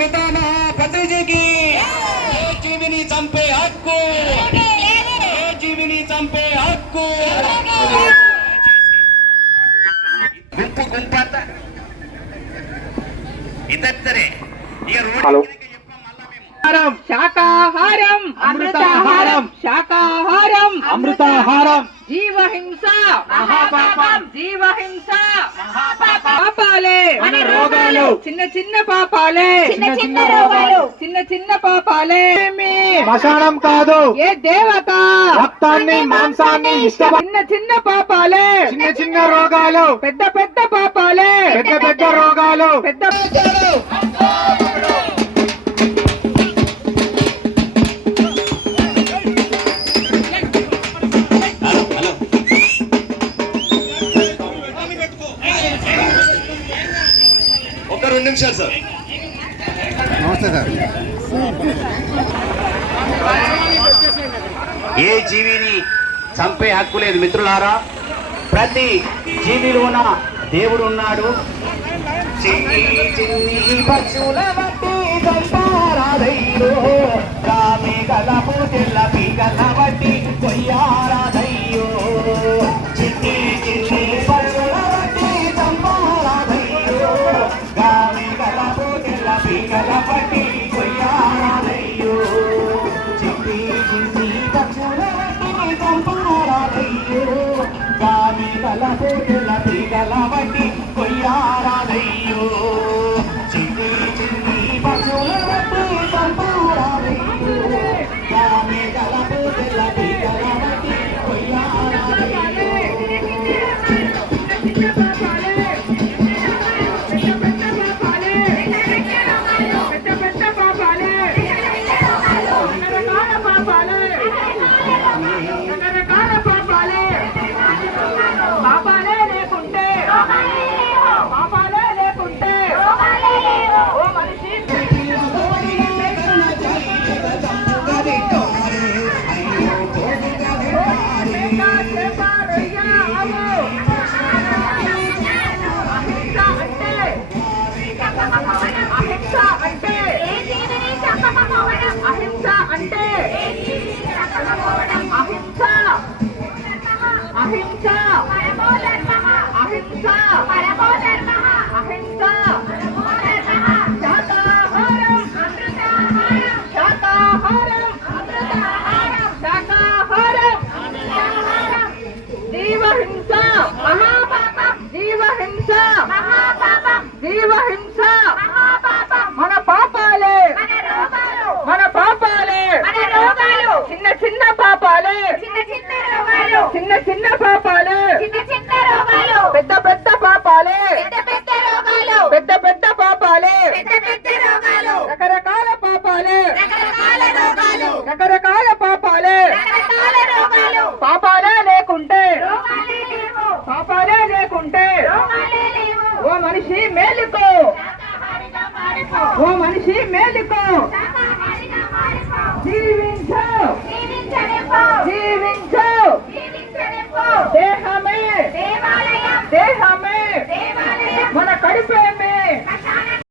పితామహ పత్రిజీకి జీవిని చంపే హక్కు, జీవిని చంపే హక్కు. గుంపు గుంపంత ఇద్దరే శాకాహారం అమృతాహారం, శాకాహారం అమృతాహారం. జీవహింస మహాపాపం, జీవహింస పాపాలే మన రోగాలు, చిన్న చిన్న పాపాలే, చిన్న చిన్న రోగాలు, చిన్న చిన్న పాపాలే. శ్మశానం కాదు ఏ దేవత రక్తాన్ని మాంసాన్ని ఇష్టం. చిన్న చిన్న పాపాలే, చిన్న చిన్న రోగాలు, పెద్ద పెద్ద పాపాలే, పెద్ద పెద్ద రోగాలు. పెద్ద రోగాలు. ఒక 2 నిమిషాలు సార్. నమస్తే సార్. ఏ జీవిని చంపే హక్కు లేదు మిత్రులారా. ప్రతి జీవిలోన దేవుడు ఉన్నాడు. చిన్ని చిన్ని పశువుల బట్టి చంపారాదయ్యో, కామి గలపు తెల్ల పీగల బట్టి కొయ్యారాదయ్యో. చిన్ని చిన్ని పశువుల బట్టి చంపారాదయ్యో, కామి గలపు తెల్ల పీగల బట్టి